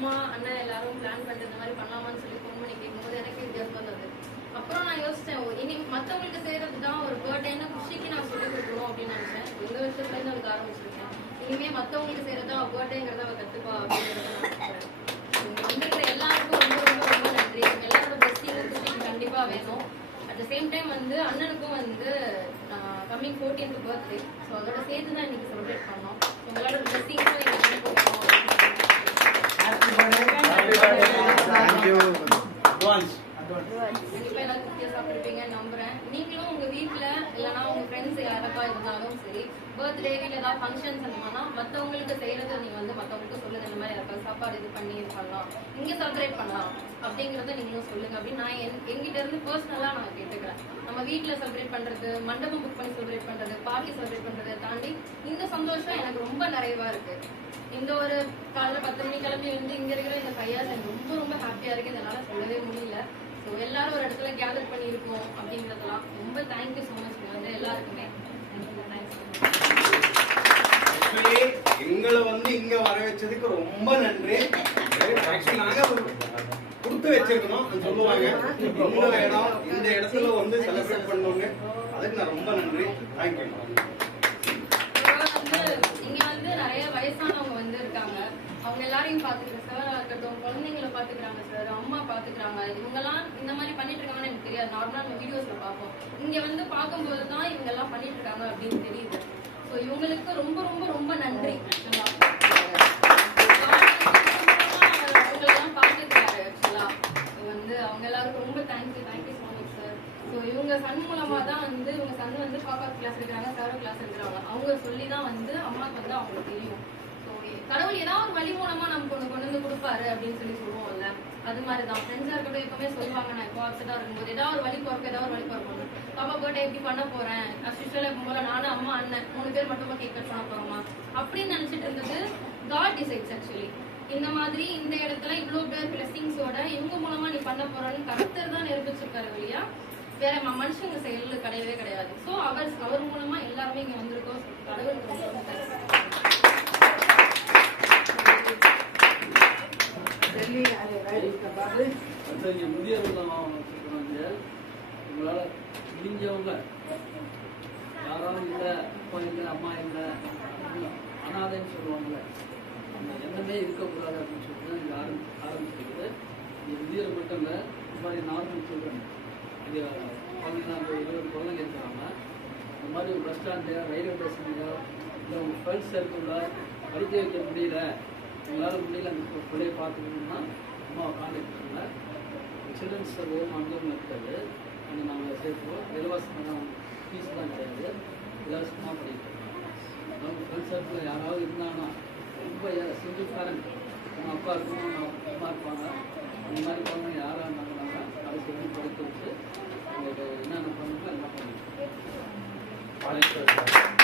அம்மா அண்ணன் எல்லாரும் பிளான் பண்ணிட்டு இந்த மாதிரி பண்ணலாமான்னு சொல்லி ஃபோன் பண்ணி கேட்கும்போது எனக்கு வித்தியாசம் வந்தது அப்புறம் நான் யோசிச்சேன் இனி மற்றவங்களுக்கு செய்யறது தான் ஒரு பர்த்டேன்னு குஷிக்கு நான் சொல்லி கொடுக்கணும் அப்படின்னு நினைச்சேன். இந்த வருஷத்துலேருந்து அதுக்கு ஆரம்பிச்சிருக்கேன். இனிமே மற்றவங்களுக்கு செய்யறது தான் பர்த்டேங்கிறத அவள் கத்துப்பா அப்படிங்கிறத நான் வந்திருக்கிற எல்லாருக்கும் ரொம்ப ரொம்ப ரொம்ப நன்றி. எல்லாரோட பெஸ்டிங்கும் குஷிக்கு கண்டிப்பா வேணும். அட் த சேம் டைம் வந்து அண்ணனுக்கும் வந்து கம்மிங் ஃபோர்டீன்த் பர்த்டே ஸோ அதோட சேர்த்து தான் இன்னைக்கு செலிப்ரேட் பண்ணோம். உங்களோட பிளஸிங்ஸும் கண்டிப்பா எல்லாரும் குட்டியா சாப்பிட்டுருப்பீங்கன்னு நம்புறேன். நீங்களும் உங்க வீட்டுல இல்லனா உங்க ஃப்ரெண்ட்ஸ் யாரப்பா இருந்தாலும் சரி பர்த்டே ஏதாவது ஃபங்க்ஷன்ஸ் இருந்தோம்னா மத்தவங்களுக்கு செய்யறது நீங்க வந்து மத்தவங்களுக்கு சொல்லுங்க. இந்த மாதிரி யாருக்காவது சாப்பாடு இது பண்ணி இது பண்ணலாம் இங்க செலிப்ரேட் பண்ணலாம். அப்படிங்கறத நீங்களும் சொல்லுங்க. அப்படின்னு நான் என்- என்கிட்ட இருந்து பர்சனலா நான் கேட்டுக்கிறேன். நம்ம வீட்ல செலிப்ரேட் பண்றது மண்டபம் புக் பண்ணி செலிப்ரேட் பண்றது பார்ட்டி செலிப்ரேட் பண்றதை தாண்டி இந்த சந்தோஷம் எனக்கு ரொம்ப நிறைவா இருக்கு. இந்த ஒரு காலைல பத்து மணி கிளம்பி வந்து இங்க இருக்கிற இந்த பையன் எனக்கு ரொம்ப ரொம்ப ஹாப்பியா இருக்கு. இதனால சொல்லவே முடியல. ஸோ எல்லாரும் ஒரு இடத்துல கேதர் பண்ணியிருக்கோம் அப்படிங்கிறதெல்லாம் ரொம்ப தேங்க்யூ ஸோ மச் வந்து எல்லாருக்குமே. எங்களை வந்து இங்க வர வச்சதுக்கு ரொம்ப நன்றி. நாங்க கொடுத்து வச்சிருக்கணும் சொல்லுவாங்க. இந்த இடம் இந்த இடத்துல வந்து செலிப்ரேட் பண்ணவங்க அதுக்கு நான் ரொம்ப நன்றி. தேங்க்யூ இங்க வந்து நிறைய வயசானவங்க வந்து இருக்காங்க. அவங்க எல்லாரையும் பாத்துக்கிறேன் சார் இருக்கட்டும் குழந்தைங்களை பாத்துக்கிறாங்க சார் அம்மா இவங்கெல்லாம் இந்த மாதிரி பண்ணிட்டு இருக்காங்கன்னு எனக்கு தெரியாது. நார்மலா நம்ம வீடியோஸ்ல பார்ப்போம். இங்க வந்து பார்க்கும்போது தான் இவங்க எல்லாம் பண்ணிட்டு இருக்காங்க அப்படின்னு தெரியுது. ஸோ இவங்களுக்கு ரொம்ப ரொம்ப ரொம்ப நன்றி. வந்து அவங்க ரொம்ப ஸோ மச் சார் ஸோ இவங்க சன் மூலமா தான் வந்து இவங்க சன் வந்து பாப்பா கிளாஸ் எடுக்கிறாங்க சாரோ கிளாஸ் எடுக்கிறாங்க. அவங்க சொல்லி தான் வந்து அம்மாவுக்கு வந்து அவங்களுக்கு தெரியும். ஸோ கடவுள் ஏதாவது ஒரு வழி மூலமா நமக்கு ஒன்று கொண்டு வந்து கொடுப்பாரு அப்படின்னு சொல்லி சொல்லுவோம்ல. அது மாதிரி தான் ஃப்ரெண்ட்ஸாக இருக்கட்டும் எப்பவுமே சொல்லுவாங்க நான் இப்போ அப்செட்டாக இருக்கும்போது ஏதாவது ஒரு வழி பிறக்கும் ஏதாவது ஒரு வழி பிறக்கும் பாப்பா பர்த்டே எப்படி பண்ண போறேன்? அஸ்யூஷுவல் இருக்கும்போது போல நானும் அம்மா அண்ணன் மூணு பேர் மட்டும் கேக் கட் பண்ண போகிறோமா அப்படின்னு நினைச்சிட்டு இருந்தது காட் டிசைட்ஸ் ஆக்சுவலி இந்த மாதிரி இந்த இடத்துல இவ்வளோ பேர் பிளஸிங்ஸோட இவங்க மூலமா நீ பண்ண போறேன்னு கருத்தர் தான் நிரூபிச்சிருக்காரு இல்லையா வேற மனுஷங்க செயல் கிடையவே கிடையாது. ஸோ அவர் அவர் மூலமா எல்லாருமே இங்க வந்திருக்கோம் கடவுளுக்கு முதியோர் இல்லம் வச்சிருக்கிறோம் இங்க. முடிஞ்சவங்க யாராலும் இல்லை அப்பா இல்லை அம்மா இல்லை அனாதைன்னு சொல்லுவாங்கல்ல. அந்த எண்ணமே இருக்கக்கூடாது அப்படின்னு சொல்லிட்டு தான் இங்கே ஆரம்பி ஆரம்பிச்சிருக்குது. இது முதியோர் மட்டும் இல்லை இந்த மாதிரி நார்மல் சில்ட்ரன் இங்கே பார்த்தீங்கன்னா அந்த இருபது குழந்தைங்க இருக்கிறாங்க இந்த மாதிரி ஒரு பஸ் ஸ்டாண்டு ரயில்வே ஸ்டேஷன்லையோ இல்லை உங்கள் ஃப்ரெண்ட்ஸ் சர்க்கிளில் படிக்க வைக்க முடியல உங்களால் முடியல அந்த பிள்ளையை பார்த்துக்கணும்னா அம்மாவை காண்டாக்ட் பண்ணுங்கள் சில்ட்ரன்ஸ் ஹோம் அங்கேயும் இருக்காது. அங்கே நாங்கள் சேர்த்துவோம் இலவசமாக தான் ஃபீஸ் தான் கிடையாது. இலவசமாக படிக்கிறோம் நம்ம ஃப்ரெண்ட்ஸ் சர்க்கிளில் யாராவது இருந்தாங்கன்னா ரொம்ப சிங்கிள் பேரண்ட் நம்ம அப்பா இருக்கணும் அம்மா இருப்பாங்க. அந்த மாதிரி பண்ண யாராக இருந்தாங்கன்னா அதை சொல்லி படிக்க விட்டு அவங்களுக்கு என்னென்ன பண்ணணுமோ எல்லாம் பண்ணிக்கலாம் வாழ்த்துக்கள்.